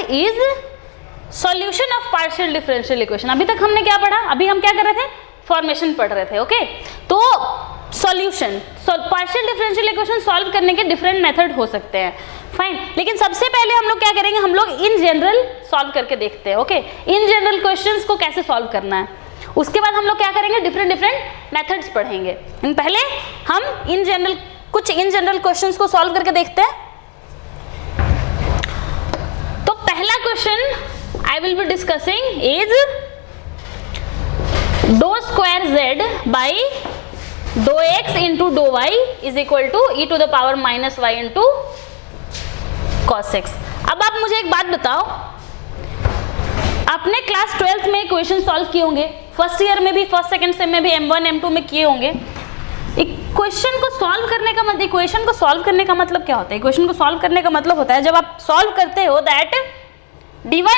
Is solution of partial differential equation. अभी तक हमने क्या पढ़ा, अभी हम क्या कर रहे थे, फॉर्मेशन पढ़ रहे थे, ओके। तो solution, partial differential equation solve करने के डिफरेंट मेथड हो सकते हैं, फाइन। लेकिन सबसे पहले हम लोग क्या करेंगे, हम लोग इन जनरल सॉल्व करके देखते हैं, ओके। इन जनरल क्वेश्चंस को कैसे सॉल्व करना है, उसके बाद हम लोग क्या करेंगे, डिफरेंट मेथड्स पढ़ेंगे। पहले हम कुछ इन जनरल क्वेश्चंस को सॉल्व करके देखते हैं। तो पहला question I will be discussing is do square z by do x into do y is equal to e to the power minus y into cos x. अब आप मुझे एक बात बताओ, आपने क्लास 12th में इक्वेशन सॉल्व किए होंगे, फर्स्ट ईयर में भी, फर्स्ट सेकंड सेम में भी, M1 M2 में किए होंगे। इक्वेशन को सॉल्व करने का मतलब, इक्वेशन को सॉल्व करने का मतलब क्या होता है, इक्वेशन को सॉल्व करने का मतलब होता है जब आप सॉल्व करते हो that dy by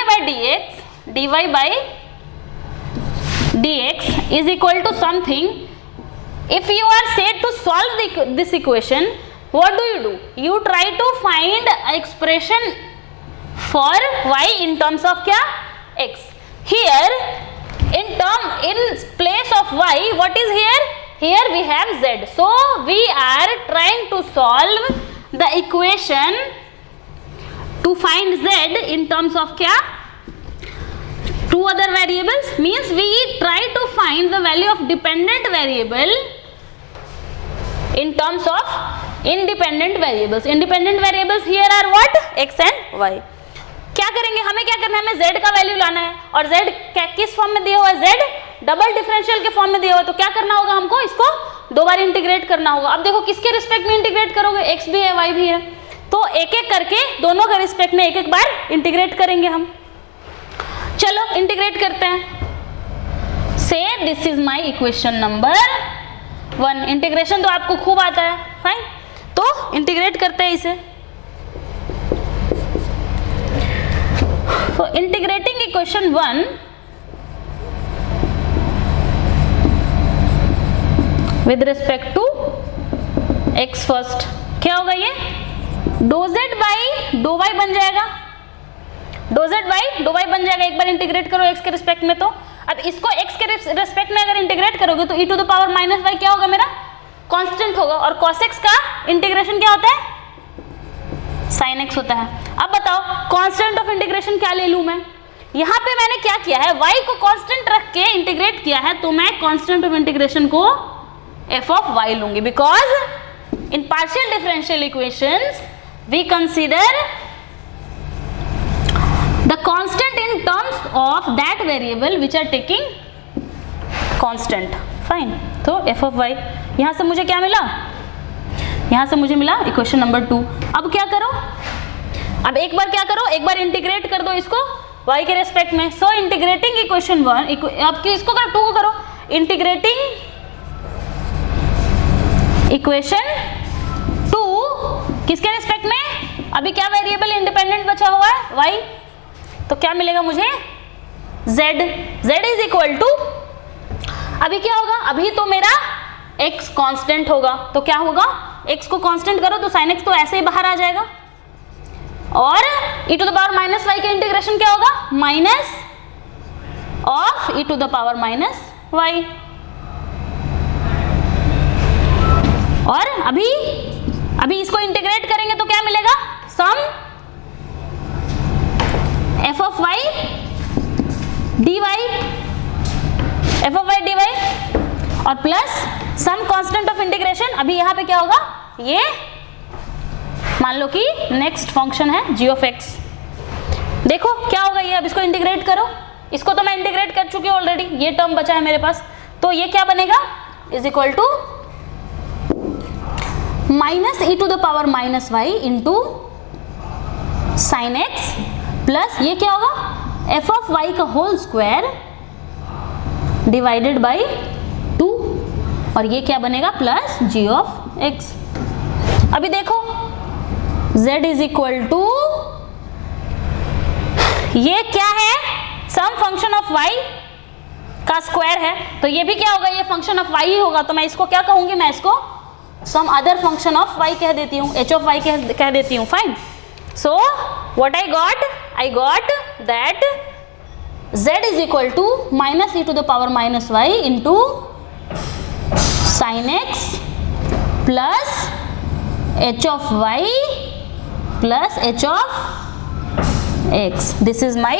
dx is equal to something. If you are said to solve this equation, what do? You try to find expression for y in terms of क्या, x. Here in place of y, what is here? Here we have z. So we are trying to solve the equation to find z in terms of क्या, two other variables, means we try to find the value of dependent variable in terms of independent variables. Independent variables here are what, x and y. क्या करेंगे, हमें क्या करना है, हमें z का value लाना है, और z किस फॉर्म में दिया हुआ है, z डबल डिफरेंशियल के फॉर्म में दिया हुआ है। तो क्या करना होगा, हमको इसको दो बार इंटीग्रेट करना होगा। अब देखो किसके रिस्पेक्ट में इंटीग्रेट करोगे, x भी है y भी है, तो एक एक करके दोनों के रिस्पेक्ट में एक एक बार इंटीग्रेट करेंगे हम। चलो इंटीग्रेट करते हैं। से this is my equation number 1। Integration तो आपको खूब आता है, फाइन। तो इंटीग्रेट करते हैं इसे। तो integrating equation 1 with respect to x first, क्या होगा ये, do z by do y बन जाएगा, do z by do y बन जाएगा। एक बार इंटीग्रेट करो x के रिस्पेक्ट में, तो अब इसको x के रिस्पेक्ट में अगर इंटीग्रेट करोगे तो e to the power minus y क्या होगा, मेरा कांस्टेंट होगा। और cos x का इंटीग्रेशन क्या होता है, sin x होता है। अब बताओ कांस्टेंट ऑफ इंटीग्रेशन क्या ले लूं मैं, यहाँ पे मैंने क्या किया है, y को कांस्टेंट रख के इंटीग्रेट किया है, तो मैं कांस्टेंट ऑफ इंटीग्रेशन को f ऑफ y लूंगी, because in partial differential equations we consider the constant in terms of that variable which are taking constant, fine। तो f of y, यहां से मुझे क्या मिला, यहां से मुझे मिला इक्वेशन नंबर 2। अब क्या करो, अब एक बार क्या करो, एक बार इंटीग्रेट कर दो इसको y के रेस्पेक्ट में। सो इंटीग्रेटिंग इक्वेशन 1, अब इसको करो 2 को करो, इंटीग्रेटिंग इक्वेशन 2 किसके रेस्पेक्ट में, अभी क्या वेरिएबल इंडिपेंडेंट बचा हुआ है, y। तो क्या मिलेगा मुझे, z इज इक्वल टू, अभी क्या होगा, अभी तो मेरा x कांस्टेंट होगा, तो क्या होगा, x को कांस्टेंट करो तो sin x तो ऐसे ही बाहर आ जाएगा, और e to the power minus y का इंटीग्रेशन क्या होगा, minus of e to the power minus y। और अभी इसको इंटीग्रेट करेंगे तो क्या मिलेगा, some f of y dy, f of y dy, और plus some constant of integration. अभी यहाँ पे क्या होगा, ये मान लो कि नेक्स्ट फंक्शन है g of x, देखो क्या होगा ये, अब इसको इंटीग्रेट करो, इसको तो मैं इंटीग्रेट कर चुकी हूँ ऑलरेडी, ये टर्म बचा है मेरे पास, तो ये क्या बनेगा, is equal to minus e to the power minus y into sine x, plus ये क्या होगा, f ऑफ y का होल स्क्वायर डिवाइडेड बाई 2, और ये क्या बनेगा, प्लस g ऑफ x। अभी देखो z इज इक्वल टू, ये क्या है, सम फंक्शन ऑफ y का स्क्वायर है, तो ये भी क्या होगा, ये फंक्शन ऑफ y ही होगा, तो मैं इसको क्या कहूंगी, मैं इसको some other function of y कह देती हूँ, h ऑफ y कह देती हूँ, fine. So what I got, I got that z is equal to minus e to the power minus y into sin x plus h of y plus h of x. This is my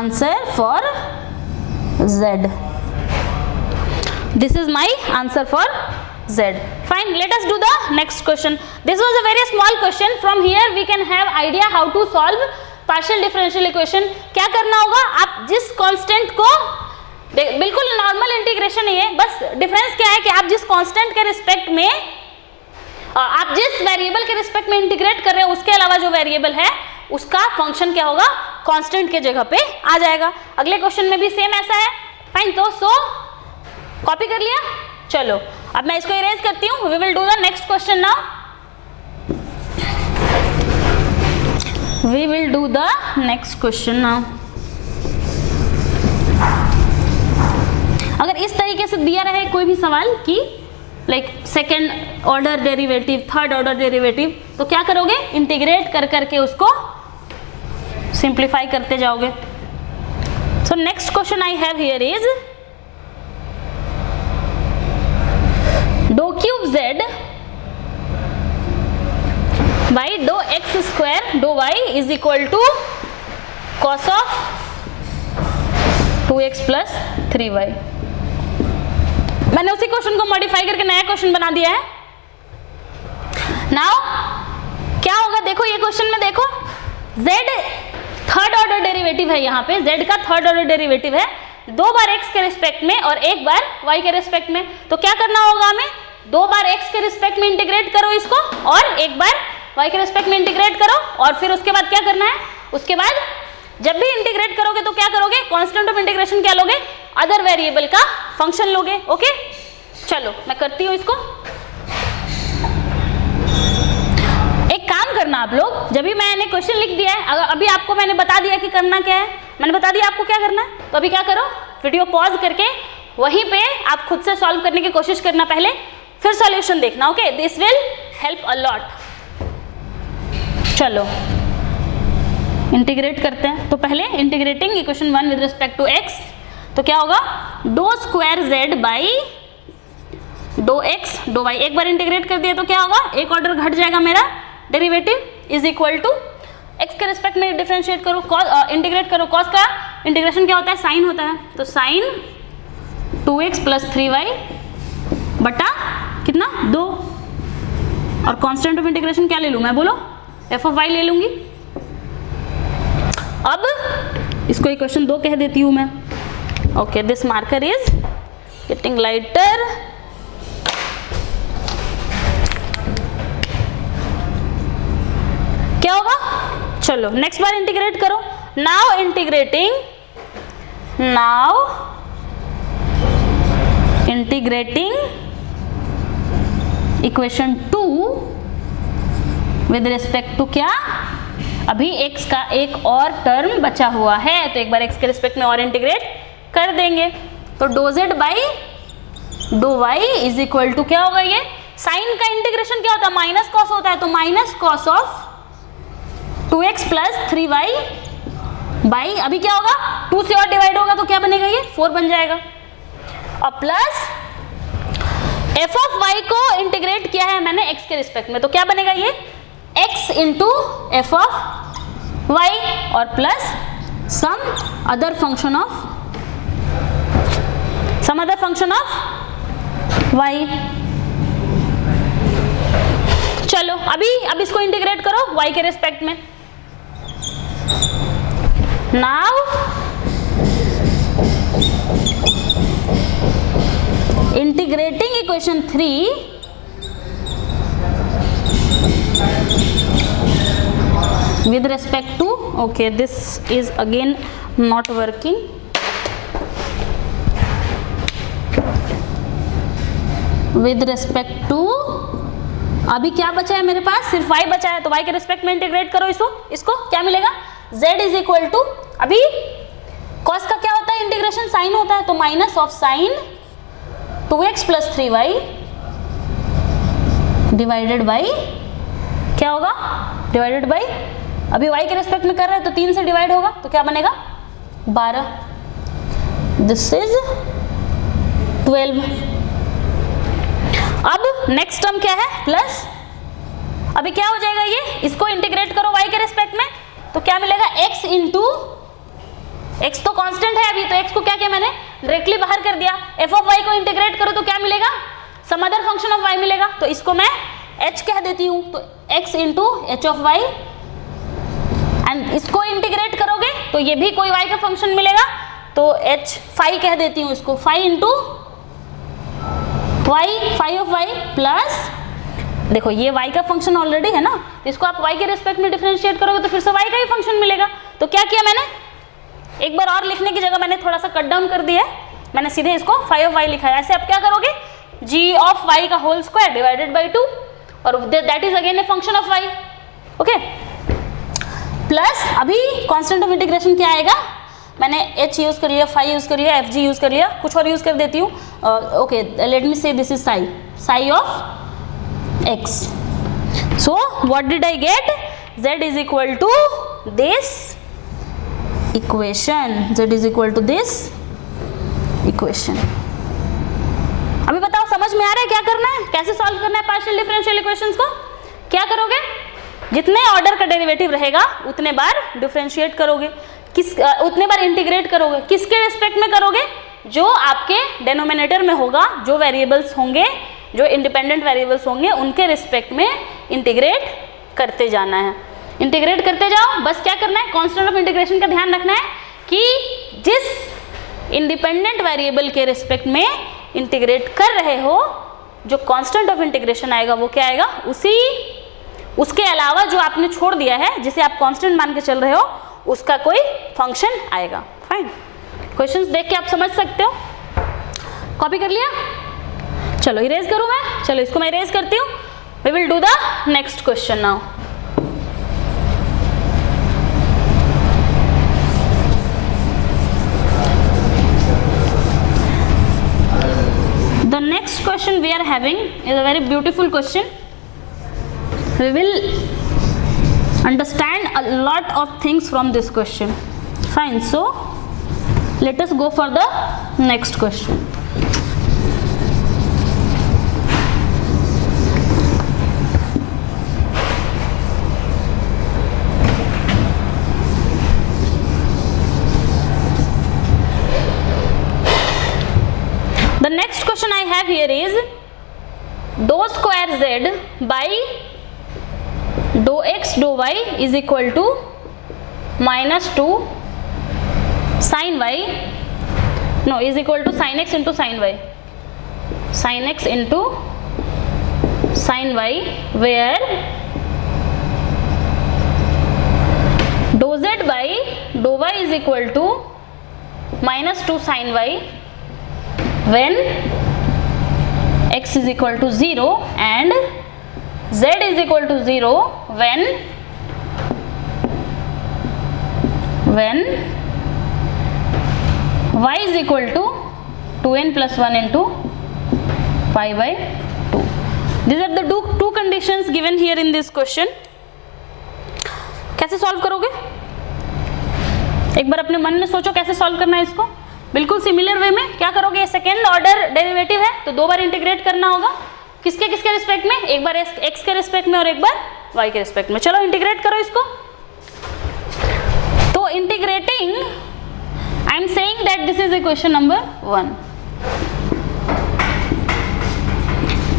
answer for z. This is my answer for z. Fine, let us do the next question. This was a very small question. From here we can have idea how to solve partial differential equation. क्या करना होगा, आप जिस constant को, बिल्कुल normal integration ही है, बस difference क्या है कि आप जिस कांस्टेंट के रिस्पेक्ट में, आप जिस वेरिएबल के रिस्पेक्ट में इंटीग्रेट कर रहे हो उसके अलावा जो वेरिएबल है उसका फंक्शन क्या होगा, कांस्टेंट के जगह पे आ जाएगा. अगले क्वेश्चन में भी सेम ऐसा है. फाइन, तो सो कॉपी कर लिया. चलो अब मैं इसको इरेज करती हूँ. We will do the next question now. We will do the next question now. अगर इस तरीके से दिया रहे कोई भी सवाल कि like second order derivative, third order derivative, तो क्या करोगे, इंटीग्रेट कर करके उसको सिंप्लीफाई करते जाओगे. So next question I have here is dou cube z by dou x square dou y is equal to cos of 2x plus 3y. मैंने उसी क्वेश्चन को मॉडिफाई करके नया क्वेश्चन बना दिया है. नाउ क्या होगा, देखो ये क्वेश्चन में देखो, z थर्ड ऑर्डर डेरिवेटिव है, यहाँ पे z का थर्ड ऑर्डर डेरिवेटिव है, 2 बार x के रिस्पेक्ट में और 1 बार y के रिस्पेक्ट में. तो क्या करना होगा हमें, 2 बार x के रिस्पेक्ट में इंटीग्रेट करो इसको और 1 बार y के रिस्पेक्ट में इंटीग्रेट करो. और फिर उसके बाद क्या करना है, उसके बाद जब भी इंटीग्रेट करोगे तो क्या करोगे, कांस्टेंट ऑफ इंटीग्रेशन क्या लोगे, अदर वेरिएबल का फंक्शन लोगे. ओके, चलो मैं करती हूँ इसको. एक काम करना आप लोग, जब भी मैंने क्वेश्चन लिख दिया है, अभी आपको मैंने बता दिया कि करना क्या है, मैंने बता दिया आपको क्या करना है, तो अभी क्या करो, वीडियो पॉज करके वहीं पे आप खुद से सॉल्व करने की कोशिश करना पहले, फिर सॉल्यूशन देखना. Okay, this will help a lot. चलो इंटीग्रेट करते हैं. तो पहले integrating equation 1 with respect to x, तो क्या होगा, do square z by do x do y. एक बार इंटीग्रेट कर दिया तो क्या होगा, एक ऑर्डर घट जाएगा मेरा derivative, is equal to x के रिस्पेक्ट में डिफरेंशिएट करो, इंटीग्रेट करो. कॉस का इंटीग्रेशन क्या होता है, साइन होता है, तो साइन 2x प्लस 3y बटा कितना, 2. और कांस्टेंट ऑफ इंटीग्रेशन क्या ले लूँ मैं, बोलो, f ऑफ y ले लूंगी. अब इसको इक्वेशन 2 कह देती हूँ मैं. Okay, this marker is getting lighter. क्या होगा, चलो नेक्स्ट बार इंटीग्रेट करो. Now integrating equation 2 with respect to क्या, अभी x का एक और टर्म बचा हुआ है, तो एक बार x के रिस्पेक्ट में और इंटीग्रेट कर देंगे. तो do z by do y is equal to क्या होगा, ये साइन का इंटीग्रेशन क्या होता है, माइनस कॉस होता है, तो minus cos of 2x plus 3y by, अभी क्या होगा, 2 से और डिवाइड होगा तो क्या बनेगा, ये 4 बन जाएगा. और प्लस f ऑफ y को इंटीग्रेट किया है मैंने x के रिस्पेक्ट में, तो क्या बनेगा, ये x into F of y और plus some other function of y. चलो अब इसको इंटीग्रेट करो y के रिस्पेक्ट में. Now integrating equation 3 with respect to, okay, this is again not working. With respect to, अभी क्या बचा है मेरे पास, सिर्फ y बचा है, तो y के रिस्पेक्ट में इंटीग्रेट करो इसको क्या मिलेगा, z इज इक्वल टू, अभी cos का क्या होता है, इंटीग्रेशन साइन होता है, तो minus of sign 2x plus 3y divided by क्या होगा, डिवाइडेड बाई अभी y के रेस्पेक्ट में कर रहे हैं तो 3 से डिवाइड होगा तो क्या बनेगा 12, दिस इज 12। अब नेक्स्ट टर्म क्या है प्लस, अभी क्या हो जाएगा ये, इसको इंटीग्रेट करो y के रेस्पेक्ट में तो क्या मिलेगा x इंटू, x तो कांस्टेंट है अभी, तो x को क्या किया मैंने डायरेक्टली बाहर कर दिया, f ऑफ y को इंटीग्रेट करो तो क्या मिलेगा, some other function of y मिलेगा, तो इसको मैं h कह देती हूँ, तो x into h of y, and इसको इंटीग्रेट करोगे तो ये भी कोई y का फंक्शन मिलेगा, तो h फाई कह देती हूँ इसको, phi into y, phi of y plus, देखो ये y का फंक्शन ऑलरेडी है ना, तो इसको आप y के रेस्पेक्ट में डिफरेंशिएट करोगे तो फिर से y का ही फंक्शन मिलेगा, तो क्या किया मैंने, एक बार और लिखने की जगह मैंने थोड़ा सा कट डाउन कर दिया है, मैंने सीधे इसको फाई ऑफ y लिखा है। ऐसे आप क्या करोगे, g ऑफ y का होल स्क्वायर डिवाइडेड बाई 2 और that is again a function of y, okay, plus अभी कांस्टेंट ऑफ इंटीग्रेशन क्या आएगा, मैंने h यूज कर लिया, फाई यूज कर लिया, fg यूज कर लिया, कुछ और यूज कर देती हूँ, ओके लेट मी से this is Sai, sigh of x, so what did I get, z is equal to this equation, z is equal to this equation। अभी बताओ समझ में आ रहा है क्या करना है, कैसे सॉल्व करना है पार्शियल डिफरेंशियल इक्वेशंस को, क्या करोगे, जितने ऑर्डर का डेरिवेटिव रहेगा उतने बार डिफरेंशिएट करोगे, उतने बार इंटीग्रेट करोगे, किसके रिस्पेक्ट में करोगे, जो आपके डिनोमिनेटर में होगा, जो वेरिएबल्स होंगे, जो इंडिपेंडेंट वेरिएबल्स होंगे उनके रिस्पेक्ट में इंटीग्रेट करते जाना है, इंटीग्रेट करते जाओ, बस क्या करना है, कांस्टेंट ऑफ इंटीग्रेशन का ध्यान रखना है कि जिस इंडिपेंडेंट वेरिएबल के रिस्पेक्ट में इंटीग्रेट कर रहे हो, जो कांस्टेंट ऑफ इंटीग्रेशन आएगा वो क्या आएगा, उसके अलावा जो आपने छोड़ दिया है, जिसे आप कांस्टेंट मान के चल रहे हो, उसका कोई फंक्शन आएगा। फाइन, क्वेश्चंस देख के आप समझ सकते हो, कॉपी कर लिया, चलो इरेज करूं मैं, चलो इसको मैं इरेज करती हूँ, we will do the next question now. The next question we are having is a very beautiful question. We will understand a lot of things from this question. Fine, so let us go for the next question. The next question I have here is dou square z by dou x dou y is equal to minus 2 sin y, no, is equal to sin x into sin y, sin x into sin y, where dou z by dou y is equal to minus 2 sin y when x is equal to 0 and z is equal to 0 when y is equal to 2n plus 1 into pi by 2. These are the two conditions given here in this question. कैसे solve करोगे, एक बार अपने मन में सोचो कैसे solve करना है इसको, बिल्कुल सिमिलर वे में क्या करोगे, सेकेंड ऑर्डर डेरिवेटिव है तो दो बार इंटीग्रेट करना होगा, किसके किसके रिस्पेक्ट में, एक बार x के रिस्पेक्ट में और एक बार y के रिस्पेक्ट में। चलो इंटीग्रेट करो इसको, तो integrating I am saying that this is equation number 1,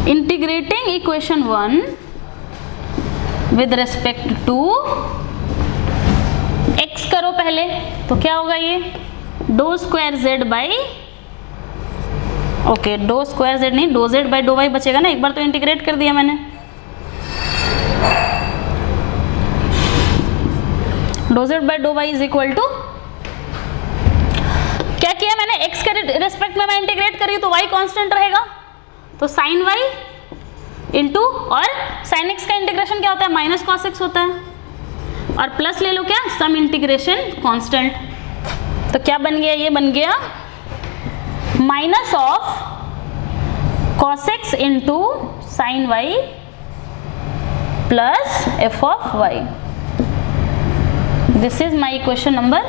integrating equation 1 with respect to x करो पहले, तो क्या होगा ये do square z by, okay do square z नहीं, do z by do y बचेगा ना, एक बार तो इंटीग्रेट कर दिया मैंने, do z by do y is equal to, क्या किया मैंने, x के रेस्पेक्ट में मैं इंटीग्रेट करी तो y कांस्टेंट रहेगा, तो साइन y इंटू, और साइन x का इंटीग्रेशन क्या होता है, माइनस कॉस x होता है, और प्लस ले लो क्या, सम इंटीग्रेशन कांस्टेंट, तो क्या बन गया, ये बन गया minus of cos x into sine y plus F of y. This is my equation number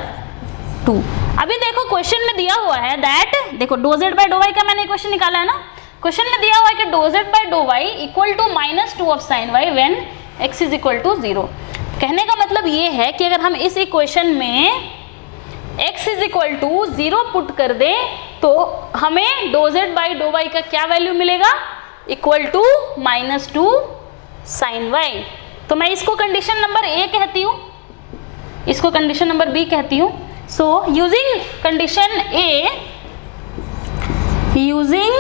2। अभी देखो क्वेश्चन में दिया हुआ है दैट, देखो do z by do y का मैंने इक्वेशन निकाला है ना। क्वेश्चन में दिया हुआ है कि do z by do y equal to -2 of sine y when x is equal to 0। कहने का मतलब ये है कि अगर हम इस इक्वेशन में x is equal to 0 put कर दें तो हमें do z by do y का क्या वैल्यू मिलेगा, इक्वल टू -2 साइन वाई। तो मैं इसको कंडीशन नंबर ए कहती हूँ, इसको कंडीशन नंबर बी कहती हूँ। So using condition A, using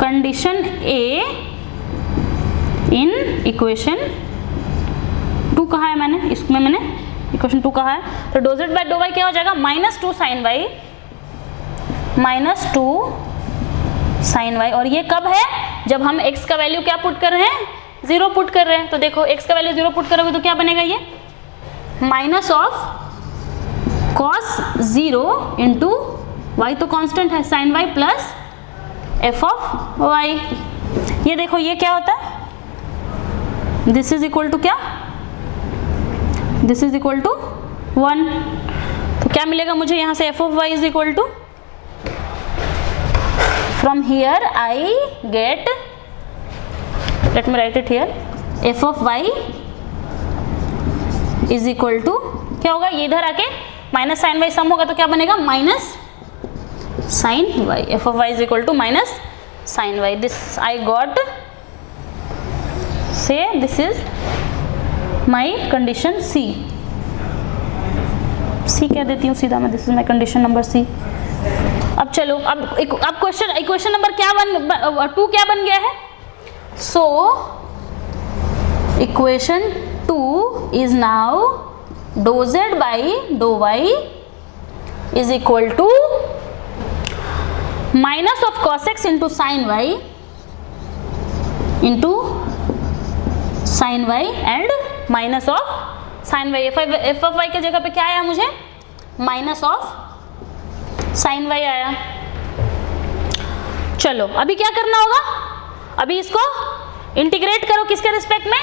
condition A in equation 2 कहा है मैंने, इसमें मैंने इक्वेशन 2 कहा है। तो do z by do y क्या हो जाएगा, -2 साइन वाई, -2 साइन वाई। और ये कब है, जब हम x का वैल्यू क्या पुट कर रहे हैं, 0 पुट कर रहे हैं। तो देखो x का वैल्यू 0 पुट करोगे तो क्या बनेगा, ये minus of cos 0 into y तो कांस्टेंट है sine y plus f of y। ये देखो ये क्या होता है, दिस इज इक्वल टू क्या, दिस इज इक्वल टू 1। तो क्या मिलेगा मुझे यहाँ से f of y is equal to, from here I get, let me write it here, f of y is equal to क्या होगा, ये इधर आके माइनस साइन वाई सम होगा तो क्या बनेगा, minus sine y. f of y is equal to minus sine y. This I got, say this is my condition C। C कह देती हूँ सीधा मैं, this is my condition number C। अब चलो, अब क्वेश्चन, इक्वेशन नंबर क्या 2 क्या बन गया है। So equation 2 is now do z by do y is equal to minus of cos x into sine y into sine y and minus of sine y. F of y के जगह पे क्या आया मुझे, माइनस ऑफ साइन वाई आया। चलो अभी क्या करना होगा, अभी इसको इंटीग्रेट करो किसके रिस्पेक्ट में,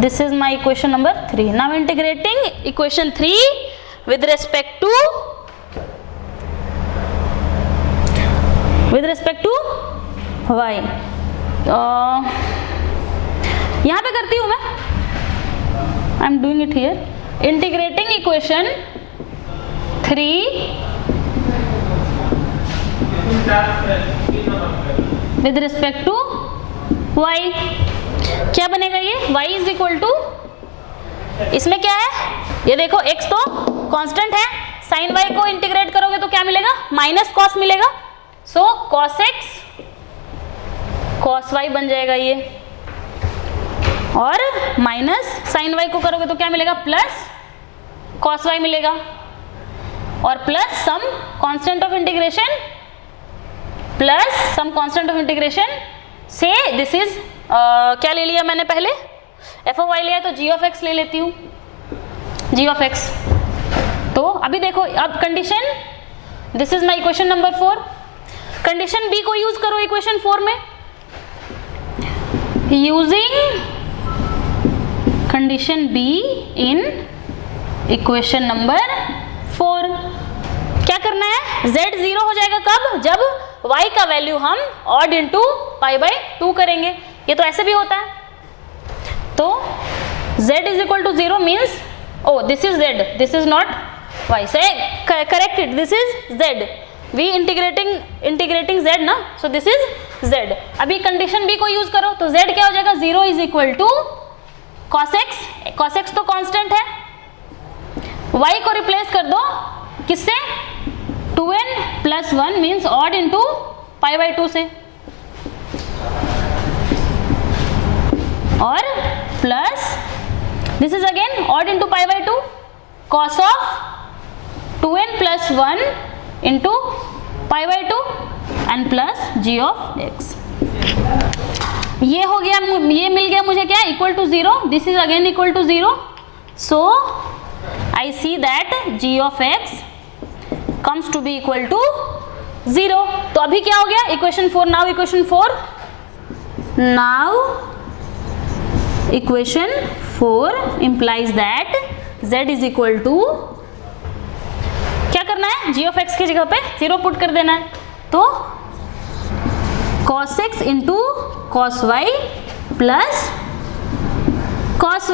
this is my equation number 3। Now integrating equation 3 with respect to y। यहां पे करती हूं मैं, I am doing it here, integrating equation 3 with respect to y। क्या बनेगा ये, y इज इक्वल टू, इसमें क्या है, ये देखो x तो कांस्टेंट है, साइन y को इंटीग्रेट करोगे तो क्या मिलेगा, माइनस कॉस मिलेगा। सो cos x cos y बन जाएगा ये, और माइनस साइन y को करोगे तो क्या मिलेगा, प्लस cos y मिलेगा, और plus some constant of integration, plus some constant of integration से दिस इज क्या ले लिया मैंने पहले, एफ ऑफ वाई लिया तो जी ऑफ एक्स ले लेती हूँ, जी ऑफ एक्स। तो अभी देखो, अब condition, this is my equation number 4। Condition B को यूज करो इक्वेशन 4 में, using condition B in equation number 4। क्या करना है, z 0 हो जाएगा कब, जब y का वैल्यू हम ऑड इंटू पाई बाई 2 करेंगे। ये तो ऐसे भी होता है। तो z is equal to 0 means, oh this is z, this is not y, say correct it, this is z, we integrating z ना, सो दिस इज z। अभी कंडीशन b को यूज करो तो z क्या हो जाएगा, 0 is equal to cos x तो constant है, y को रिप्लेस कर दो किससे, 2n plus 1 means odd into pi by 2 से, और plus this is again odd into pi by 2, cos of 2n plus 1 into pi by 2 and plus g of x। ये हो गया, ये मिल गया मुझे क्या, equal to 0, this is again equal to 0। So I see that g of x comes to be equal to 0। तो अभी क्या हो गया, equation 4, now equation 4, now equation 4 implies that z is equal to, क्या करना है, g of x की जगह पे 0 पुट कर देना है, तो cos x into cos y plus cos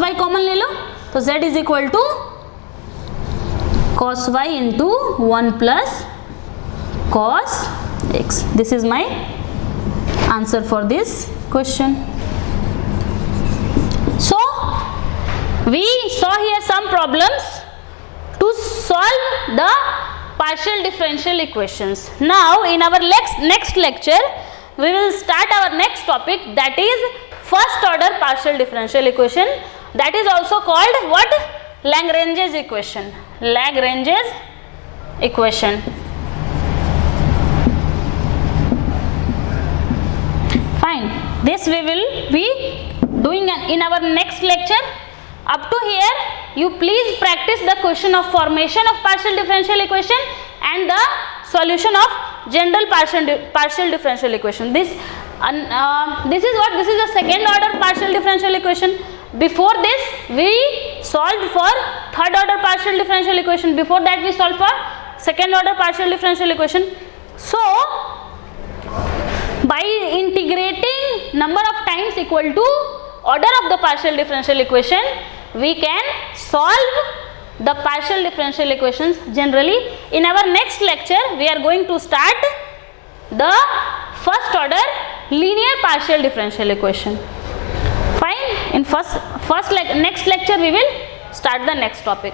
y common ले लो, तो z is equal to cos y into 1 plus cos x. This is my answer for this question. So we saw here some problems to solve the partial differential equations. Now in our next lecture we will start our next topic, that is first order partial differential equation, that is also called what? Lagrange's equation. Lagrange's equation. Fine. This we will be doing in our next lecture. Up to here you please practice the question of formation of partial differential equation and the solution of general partial differential equation. This is what? This is the second order partial differential equation. Before this we solved for third order partial differential equation. Before that we solved for second order partial differential equation. So by integrating number of times equal to order of the partial differential equation, we can solve the partial differential equations generally. In our next lecture we are going to start the first order linear partial differential equation. Fine. In next lecture we will start the next topic.